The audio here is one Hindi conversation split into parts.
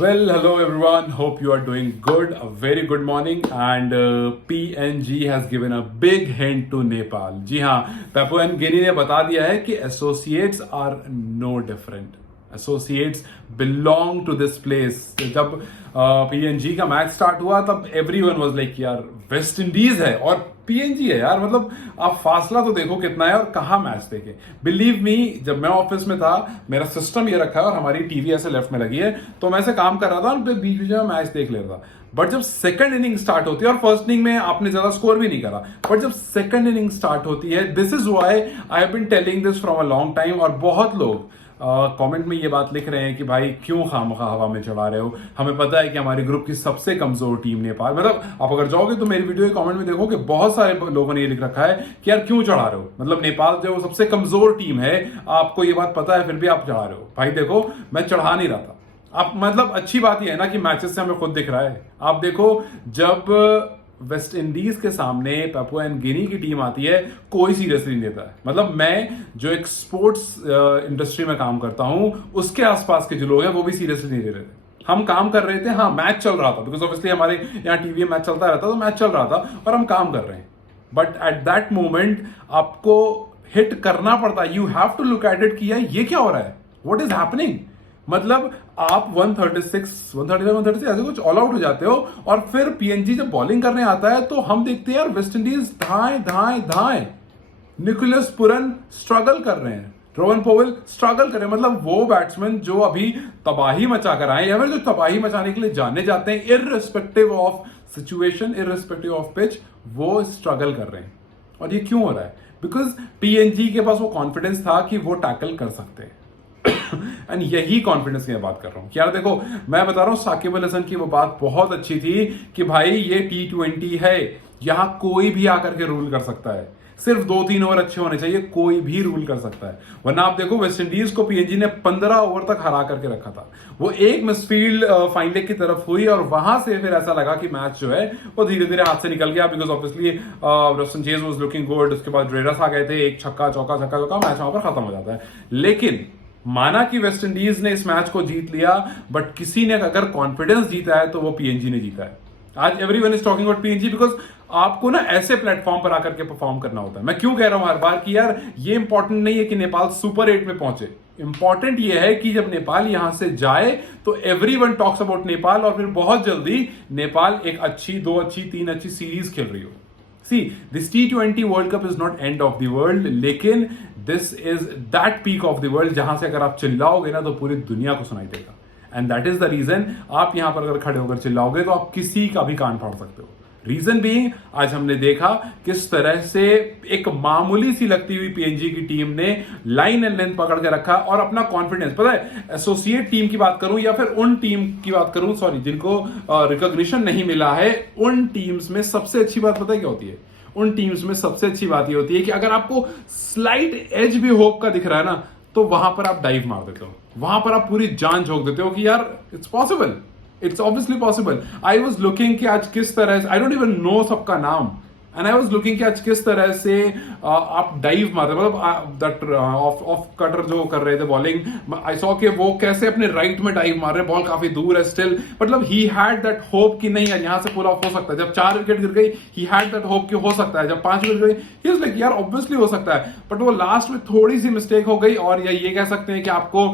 Well, hello everyone. Hope you are doing good. A very good morning. And PNG has given a big hint to Nepal. जी हाँ, पेपुआ एंड गिनी ने बता दिया है कि associates are no different. Associates belong to this place. जब पीएनजी का मैच स्टार्ट हुआ तब एवरीवन वाज लाइक यार वेस्ट इंडीज है और पीएनजी है यार. मतलब आप फासला तो देखो कितना है और कहाँ मैच देखे. बिलीव मी, जब मैं ऑफिस में था मेरा सिस्टम ये रखा है और हमारी टीवी ऐसे लेफ्ट में लगी है, तो मैं ऐसे काम कर रहा था और बीच बीच में मैच देख ले रहा था. बट जब सेकंड इनिंग स्टार्ट होती है और फर्स्ट इनिंग में आपने ज्यादा स्कोर भी नहीं करा, बट जब सेकंड इनिंग स्टार्ट होती है, this is why I have been telling this from a long time. और बहुत लोग कमेंट में ये बात लिख रहे हैं कि भाई क्यों खामखा हवा में चढ़ा रहे हो. हमें पता है कि हमारे ग्रुप की सबसे कमजोर टीम नेपाल. मतलब आप अगर जाओगे तो मेरी वीडियो के कमेंट में देखोगे बहुत सारे लोगों ने ये लिख रखा है कि यार क्यों चढ़ा रहे हो. मतलब नेपाल जो सबसे कमजोर टीम है, आपको ये बात पता है फिर भी आप चढ़ा रहे हो. भाई देखो, मैं चढ़ा नहीं रहा था. आप मतलब अच्छी बात यह है ना कि मैचेस से हमें खुद दिख रहा है. आप देखो, जब वेस्ट इंडीज के सामने पेपुआ एंड गिनी की टीम आती है, कोई सीरियसली नहीं लेता है. मतलब मैं जो एक स्पोर्ट्स इंडस्ट्री में काम करता हूं, उसके आसपास के जो लोग हैं वो भी सीरियसली नहीं ले रहे थे. हम काम कर रहे थे, हाँ मैच चल रहा था, बिकॉज ऑब्वियसली हमारे यहाँ टीवी में मैच चलता रहता, तो मैच चल रहा था और हम काम कर रहे हैं. बट एट दैट मोमेंट आपको हिट करना पड़ता है. You have to look at it कि यार ये क्या हो रहा है, व्हाट इज हैपनिंग. मतलब आप 136, 136 ऐसे कुछ ऑल आउट हो जाते हो और फिर पीएनजी जब बॉलिंग करने आता है तो हम देखते हैं यार वेस्ट इंडीज धाएं धाएं धाएं. निकोलस पुरन स्ट्रगल कर रहे हैं, रोवन पोवेल स्ट्रगल कर रहे हैं. मतलब वो बैट्समैन जो अभी तबाही मचाकर आए या फिर जो तबाही मचाने के लिए जाने जाते हैं, irrespective of situation, irrespective of pitch, वो स्ट्रगल कर रहे हैं. और ये क्यों हो रहा है? बिकॉज पीएनजी के पास वो कॉन्फिडेंस था कि वो टैकल कर सकते हैं. एंड यही कॉन्फिडेंस की मैं बात कर रहा हूं कि यार देखो, मैं बता रहा हूं साकिब अल हसन की वो बात बहुत अच्छी थी कि भाई ये T20 है, यहां कोई भी आकर के रूल कर सकता है. सिर्फ 2-3 ओवर अच्छे होने चाहिए, कोई भी रूल कर सकता है. वरना आप देखो वेस्ट इंडीज को पीएनजी ने 15 ओवर तक हरा करके रखा था. वो एक मिसफील्ड फाइन लेग की तरफ हुई और वहां से फिर ऐसा लगा कि मैच जो है वो धीरे धीरे हाथ से निकल गया. Because obviously Roston chase was looking good. उसके बाद ड्रेडस आ गए थे, एक छक्का चौका मैच वहां पर खत्म हो जाता है. लेकिन माना कि वेस्ट इंडीज ने इस मैच को जीत लिया, बट किसी ने अगर कॉन्फिडेंस जीता है तो वो पीएनजी ने जीता है. आज everyone is talking about PNG because आपको ना ऐसे प्लेटफॉर्म पर आकर के परफॉर्म करना होता है. मैं क्यों कह रहा हूं हर बार कि यार ये इंपॉर्टेंट नहीं है कि नेपाल सुपर 8 में पहुंचे. इंपॉर्टेंट ये है कि जब नेपाल यहां से जाए तो एवरीवन टॉक्स अबाउट नेपाल और फिर बहुत जल्दी नेपाल एक अच्छी, 2 अच्छी, 3 अच्छी सीरीज खेल रही हो. See, this T20 World Cup is not end of the world, लेकिन this is that peak of the world जहां से अगर आप चिल्लाओगे ना तो पूरी दुनिया को सुनाई देगा. And that is the reason आप यहां पर अगर खड़े होकर चिल्लाओगे तो आप किसी का भी कान फाड़ सकते हो. रीजन बीइंग, आज हमने देखा किस तरह से एक मामूली सी लगती हुई पीएनजी की टीम ने लाइन एंड लेंथ पकड़ के रखा और अपना कॉन्फिडेंस, पता है एसोसिएट टीम की बात करूं या फिर उन टीम की बात करूं, सॉरी, जिनको रिकॉग्निशन नहीं मिला है, उन टीम्स में सबसे अच्छी बात पता है क्या होती है? उन टीम्स में सबसे अच्छी बात ये होती है कि अगर आपको स्लाइट एज भी होप का दिख रहा है ना, तो वहां पर आप डाइव मार देते हो, वहां पर आप पूरी जान झोंक देते हो कि यार it's possible, it's obviously possible. I was looking कि आज किस तरह से, आई डोंट इवन नो सबका नाम, एंड आई वॉज लुकिंग कि आज किस तरह से आप डाइव मारते, मतलब दैट ऑफ कटर जो कर रहे थे बॉलिंग, आई सॉ कि वो कैसे अपने राइट में डाइव मार रहे. बॉल काफी दूर है स्टिल, मतलब ही हैड दैट होप कि नहीं यार यहां से पुल ऑफ हो सकता है. जब 4 विकेट गिर गई, ही हैड दैट होप कि हो सकता है. जब 5 विकेट गई, ही वाज लाइक यार ऑब्वियसली हो सकता है. बट वो लास्ट में थोड़ी सी मिस्टेक हो गई. और ये कह सकते हैं कि आपको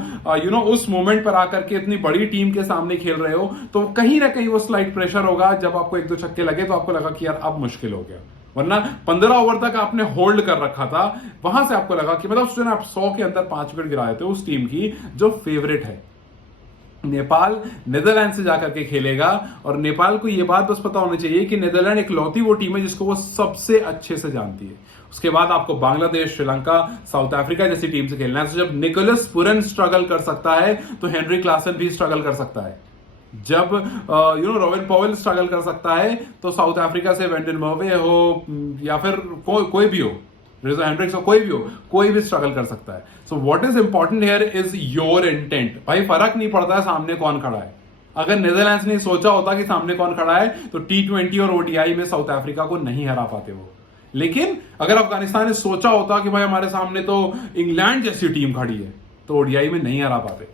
उस मोमेंट पर आकर के इतनी बड़ी टीम के सामने खेल रहे हो तो कहीं ना कहीं वो स्लाइट प्रेशर होगा. जब आपको 1-2 छक्के लगे तो आपको लगा कि यार अब मुश्किल हो गया. वरना 15 ओवर तक आपने होल्ड कर रखा था, वहां से आपको लगा कि मतलब उसने आप 100 के अंदर 5 विकेट गिराए थे उस टीम की जो फेवरेट है. नेपाल नीदरलैंड से जाकर के खेलेगा और नेपाल को यह बात बस पता होनी चाहिए कि नीदरलैंड इकलौती वो टीम है जिसको वो सबसे अच्छे से जानती है. उसके बाद आपको बांग्लादेश, श्रीलंका, साउथ अफ्रीका जैसी टीम से खेलना है. तो जब निकोलस पुरन स्ट्रगल कर सकता है तो हेनरी क्लासन भी स्ट्रगल कर सकता है. जब रोवन पोवेल स्ट्रगल कर सकता है तो साउथ अफ्रीका से वेंडन मर्वे हो या फिर कोई भी हो, रिजो हेंड्रिक्स हो, कोई भी स्ट्रगल कर सकता है. So what is important here is your intent. भाई फर्क नहीं पड़ता है सामने कौन खड़ा है. अगर नीदरलैंड्स ने सोचा होता कि सामने कौन खड़ा है तो T20 और ODI में साउथ अफ्रीका को नहीं हरा पाते वो. लेकिन अगर अफगानिस्तान ने सोचा होता कि भाई हमारे सामने तो इंग्लैंड जैसी टीम खड़ी है तो ODI में नहीं हरा पाते.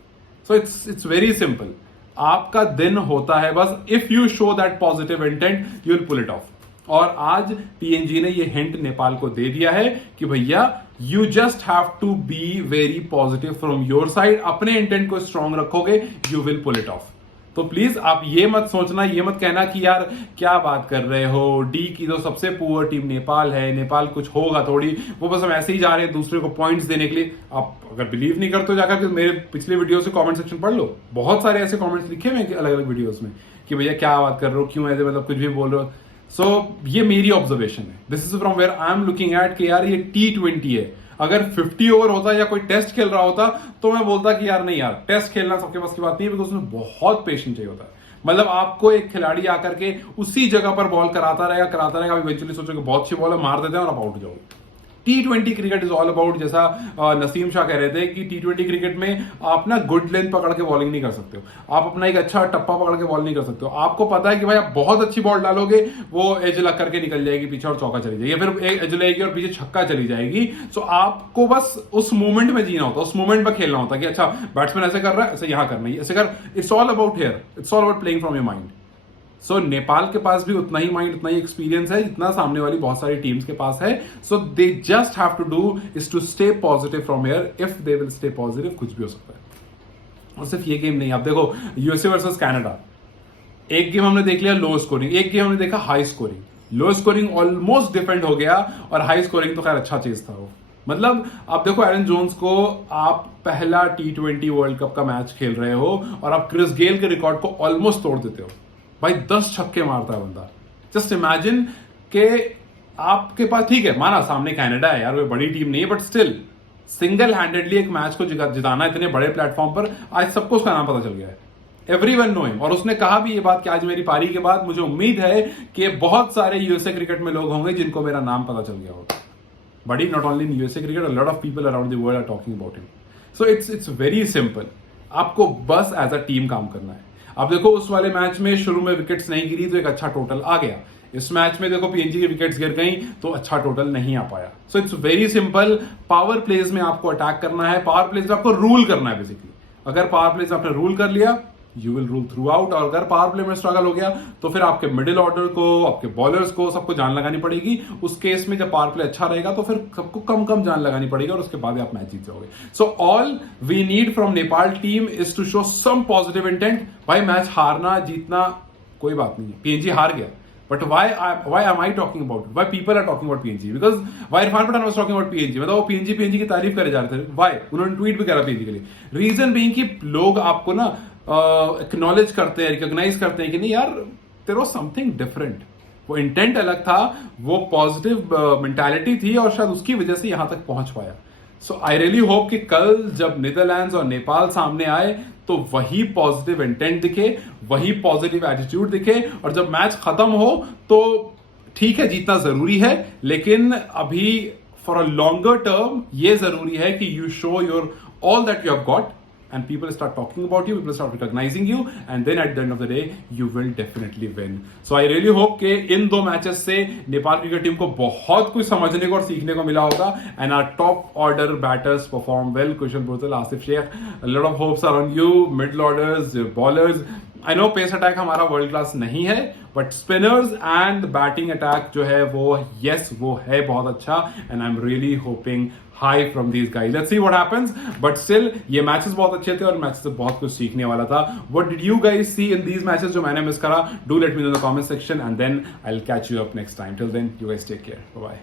So it's very simple. आपका दिन होता है बस if you show that positive intent you will pull it off. और आज पीएनजी ने ये हिंट नेपाल को दे दिया है कि भैया you just have to be very positive from your side. अपने इंटेंट को स्ट्रांग रखोगे you will pull it off. तो प्लीज आप ये मत सोचना, ये मत कहना कि यार क्या बात कर रहे हो, डी की तो सबसे पुअर टीम नेपाल है, नेपाल कुछ होगा थोड़ी, वो बस हम ऐसे ही जा रहे हैं दूसरे को पॉइंट्स देने के लिए। आप अगर बिलीव नहीं करते हो जाकर मेरे पिछले वीडियो से कमेंट सेक्शन पढ़ लो, बहुत सारे ऐसे कमेंट्स लिखे हुए अलग अलग वीडियोस में कि भैया क्या बात कर रहे हो, क्यों ऐसे मतलब कुछ भी बोल रहे हो। सो ये मेरी ऑब्जर्वेशन है, this is from where I am looking at कि यार ये T20 है। अगर 50 ओवर होता या कोई टेस्ट खेल रहा होता तो मैं बोलता कि यार नहीं यार, टेस्ट खेलना सबके पास की बात नहीं है, बिकॉज उसमें बहुत पेशेंस चाहिए होता है। मतलब आपको एक खिलाड़ी आकर के उसी जगह पर बॉल कराता रहेगा, इवेंचुअली सोचोगे बहुत अच्छी बॉल है, मार देते हैं और आप आउट हो जाओगे। T20 cricket is all about, जैसा नसीम शाह कह रहे थे कि T20 क्रिकेट में आप ना गुड लेंथ पकड़ के बॉलिंग नहीं कर सकते हो, आप अपना एक अच्छा टप्पा पकड़ के बॉल नहीं कर सकते हो। आपको पता है कि भाई आप बहुत अच्छी बॉल डालोगे, वो एज लग करके निकल जाएगी पीछे और चौका चली जाएगी, फिर एक एज लगेगी और पीछे छक्का चली जाएगी। सो आपको बस उस मोमेंट में जीना होता है, उस मोमेंट में खेलना होता है कि अच्छा बैट्समैन ऐसे कर रहा है, ऐसे यहां करना है, ऐसे कर। It's all about here, it's all about playing from your mind. So Nepal के पास भी उतना ही माइंड, उतना ही एक्सपीरियंस है जितना सामने वाली बहुत सारी टीम्स के पास है। So they just have to do is to stay positive from here. If they will stay positive, कुछ भी हो सकता है। और सिर्फ ये गेम नहीं, आप देखो यूएसए वर्सेस कनाडा, एक गेम हमने देख लिया लो स्कोरिंग, एक गेम हमने देखा high scoring. Low scoring almost defend हो गया और हाई स्कोरिंग तो खैर अच्छा चीज था वो। मतलब आप देखो एरन जोन्स को, आप पहला T20 वर्ल्ड कप का मैच खेल रहे हो और आप क्रिस गेल के रिकॉर्ड को ऑलमोस्ट तोड़ देते हो। भाई 10 छक्के मारता है बंदा। जस्ट इमेजिन के आपके पास, ठीक है माना सामने कनाडा है यार, वो बड़ी टीम नहीं है, बट स्टिल सिंगल हैंडेडली एक मैच को जिताना इतने बड़े प्लेटफॉर्म पर, आज सबको उसका नाम पता चल गया है। Everyone know him. और उसने कहा भी ये बात कि आज मेरी पारी के बाद मुझे उम्मीद है कि बहुत सारे यूएसए क्रिकेट में लोग होंगे जिनको मेरा नाम पता चल गया होगा। But not only in USA cricket, a lot of people around the world are talking about him. So it's very simple, आपको बस एज अ टीम काम करना है। अब देखो उस वाले मैच में शुरू में विकेट्स नहीं गिरी तो एक अच्छा टोटल आ गया। इस मैच में देखो पीएनजी की विकेट्स गिर गई तो अच्छा टोटल नहीं आ पाया। So it's very simple, power plays में आपको अटैक करना है, पावर प्लेज में आपको रूल करना है बेसिकली। अगर पावर प्लेज आपने रूल कर लिया you will rule through out. और अगर पावर प्ले में स्ट्रगल हो गया तो फिर आपके मिडिल ऑर्डर को, आपके बॉलर्स को, सबको जान लगानी पड़ेगी। उस केस में जब पावर प्ले अच्छा रहेगा तो फिर सबको कम कम जान लगानी पड़ेगी और उसके बाद आप मैच जीत जाओगे। So all we need from Nepal team is to show some positive intent. भाई मैच हारना जीतना कोई बात नहीं है, पीएनजी हार गया, but why am I talking about it? Why people are talking about PNG? Because why Irfan Pathan was talking about PNG? मतलब वो PNG की तारीफ करे जा रहे थे। Why? उन्होंने ट्वीट भी करा PNG के लिए। रीजन बीइंग कि लोग आपको ना एक्नॉलेज करते हैं, रिकॉग्नाइज करते हैं कि नहीं यार देयर वाज समथिंग डिफरेंट। वो इंटेंट अलग था, वो पॉजिटिव मेंटालिटी थी और शायद उसकी वजह से यहां तक पहुंच पाया। सो आई रियली होप कि कल जब नीदरलैंड्स और नेपाल सामने आए तो वही पॉजिटिव इंटेंट दिखे, वही पॉजिटिव एटीट्यूड दिखे, और जब मैच खत्म हो तो ठीक है जीतना जरूरी है, लेकिन अभी फॉर अ लॉन्गर टर्म ये जरूरी है कि you show your all that you have got and people start talking about you, people start recognizing you, and then at the end of the day you will definitely win. So I really hope कि इन दो मैचेस से नेपाल क्रिकेट टीम को बहुत कुछ समझने को और सीखने को मिला होगा, and our top order batters perform well. Kushal Bhurtel, Aasif Sheikh, a lot of hopes are on you, middle orders, bowlers. I know pace attack हमारा वर्ल्ड क्लास नहीं है, but spinners and batting attack जो है वो यस वो है बहुत अच्छा, and I am really hoping high from these guys. Let's see what happens, but still ये मैचेस बहुत अच्छे थे और मैचेस से बहुत कुछ सीखने वाला था। What did you guys see in these matches जो मैंने मिस करा? Do let me know in the comment section and then I will catch you up next time. Till then you guys take care, bye bye.